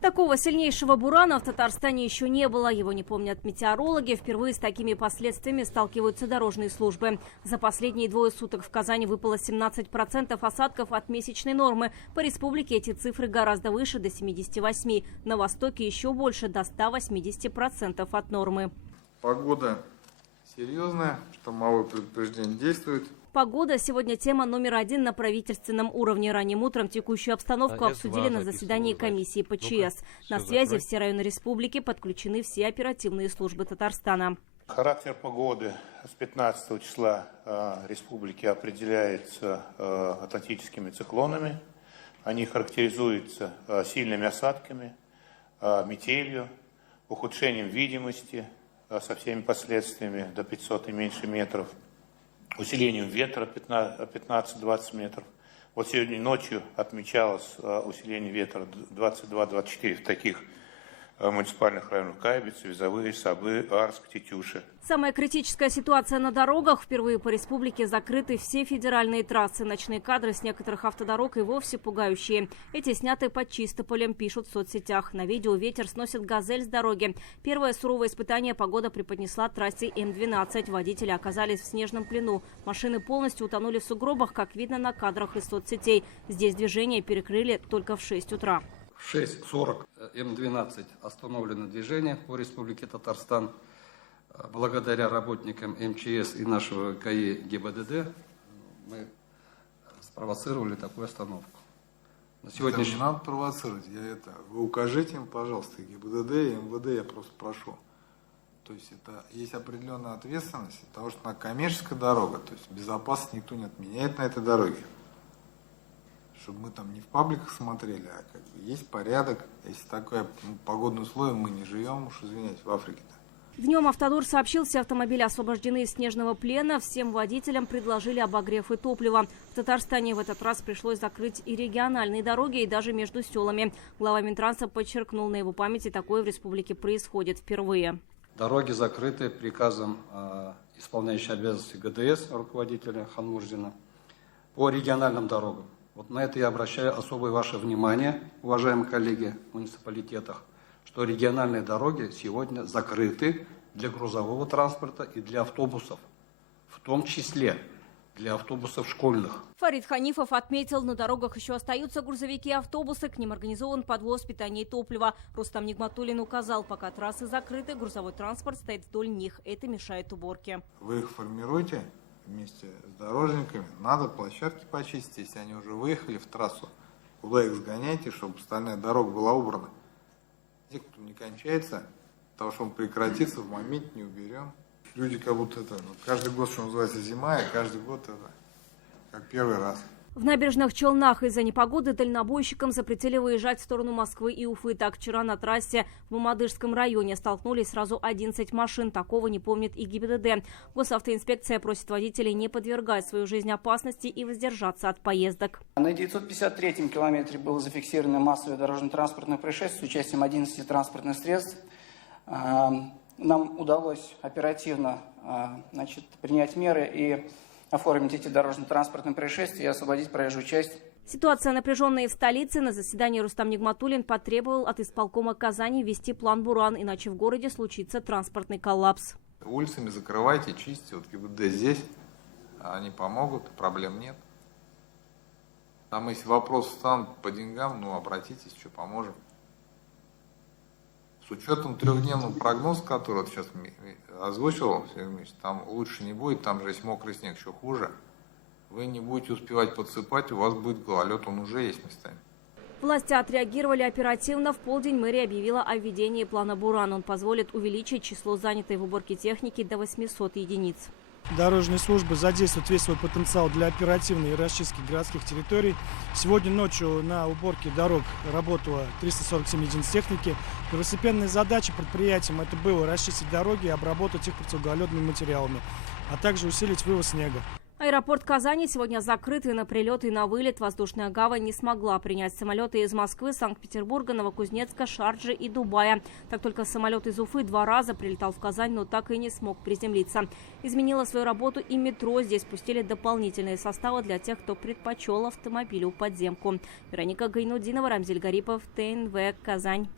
Такого сильнейшего бурана в Татарстане еще не было. Его не помнят метеорологи. Впервые с такими последствиями сталкиваются дорожные службы. За последние двое суток в Казани выпало 17% осадков от месячной нормы. По республике эти цифры гораздо выше, до 78%. На востоке еще больше, до 180% от нормы. Погода серьезная, штормовое предупреждение действует. Погода сегодня тема номер один на правительственном уровне. Ранним утром текущую обстановку обсудили на заседании комиссии ПЧС. На связи все районы республики, подключены все оперативные службы Татарстана. Характер погоды с 15 числа республики определяется атлантическими циклонами. Они характеризуются сильными осадками, метелью, ухудшением видимости со всеми последствиями до 500 и меньше метров, усилением ветра 15-20 метров. Вот сегодня ночью отмечалось усиление ветра 22-24 в таких муниципальных районах: Кайбицы, Визовые, Сабы, Арск, Тетюши. Самая критическая ситуация на дорогах. Впервые по республике закрыты все федеральные трассы. Ночные кадры с некоторых автодорог и вовсе пугающие. Эти сняты под Чистополем, пишут в соцсетях. На видео ветер сносит «Газель» с дороги. Первое суровое испытание погода преподнесла трассе М-12. Водители оказались в снежном плену. Машины полностью утонули в сугробах, как видно на кадрах из соцсетей. Здесь движение перекрыли только в 6 утра. В 6:40 М-12 остановлено движение по республике Татарстан. Благодаря работникам МЧС и нашего КАИ ГИБДД мы спровоцировали такую остановку. На сегодняшний... Не надо провоцировать. Вы укажите им, пожалуйста, ГИБДД и МВД, я просто прошу. То есть это есть определенная ответственность, потому что на коммерческая дорога, то есть безопасность никто не отменяет на этой дороге. Чтобы мы там не в пабликах смотрели, а как бы есть порядок. Если такое погодное условие, мы не живем, уж извиняюсь, в Африке-то. Днем Автодор сообщил, все автомобили освобождены из снежного плена. Всем водителям предложили обогрев и топливо. В Татарстане в этот раз пришлось закрыть и региональные дороги, и даже между селами. Глава Минтранса подчеркнул, на его памяти такое в республике происходит впервые. Дороги закрыты приказом исполняющей обязанности ГДС руководителя Ханмурзина по региональным дорогам. Вот на это я обращаю особое ваше внимание, уважаемые коллеги в муниципалитетах, что региональные дороги сегодня закрыты для грузового транспорта и для автобусов, в том числе для автобусов школьных. Фарид Ханифов отметил, на дорогах еще остаются грузовики и автобусы, к ним организован подвоз питания и топлива. Рустам Нигматуллин указал, пока трассы закрыты, грузовой транспорт стоит вдоль них. Это мешает уборке. Вы их формируете вместе с дорожниками, надо площадки почистить, если они уже выехали в трассу, куда их сгоняйте, чтобы остальная дорога была убрана. Те, кто не кончается, потому что он прекратится, в моменте не уберем. Люди как будто каждый год, что называется, зима, и каждый год это как первый раз. В Набережных Челнах из-за непогоды дальнобойщикам запретили выезжать в сторону Москвы и Уфы. Так, вчера на трассе в Мамадышском районе столкнулись сразу 11 машин. Такого не помнит и ГИБДД. Госавтоинспекция просит водителей не подвергать свою жизнь опасности и воздержаться от поездок. На 953-м километре было зафиксировано массовое дорожно-транспортное происшествие с участием 11 транспортных средств. Нам удалось оперативно принять меры и оформить эти дорожно-транспортные происшествия и освободить проезжую часть. Ситуация напряженная и в столице. На заседании Рустам Нигматуллин потребовал от исполкома Казани ввести план «Буран», иначе в городе случится транспортный коллапс. Улицами закрывайте, чистите. Вот ГИБДД здесь, они помогут, проблем нет. Там если вопросы станут по деньгам, обратитесь, что поможем. С учетом трехдневного прогноза, который вот сейчас озвучивал Сергей Ильич, там лучше не будет, там же есть мокрый снег, еще хуже. Вы не будете успевать подсыпать, у вас будет гололед, он уже есть местами. Власти отреагировали оперативно. В полдень мэрия объявила о введении плана «Буран». Он позволит увеличить число занятой в уборке техники до 800 единиц. Дорожные службы задействуют весь свой потенциал для оперативной расчистки городских территорий. Сегодня ночью на уборке дорог работало 347 единиц техники. Первостепенная задача предприятиям это было расчистить дороги и обработать их противогололедными материалами, а также усилить вывоз снега. Аэропорт Казани сегодня закрыт, и на прилет и на вылет воздушная гавань не смогла принять самолеты из Москвы, Санкт-Петербурга, Новокузнецка, Шарджи и Дубая. Так только самолет из Уфы 2 раза прилетал в Казань, но так и не смог приземлиться. Изменила свою работу и метро. Здесь пустили дополнительные составы для тех, кто предпочел автомобилю подземку. Вероника Гайнудинова, Рамзиль Гарипов, ТНВ, Казань.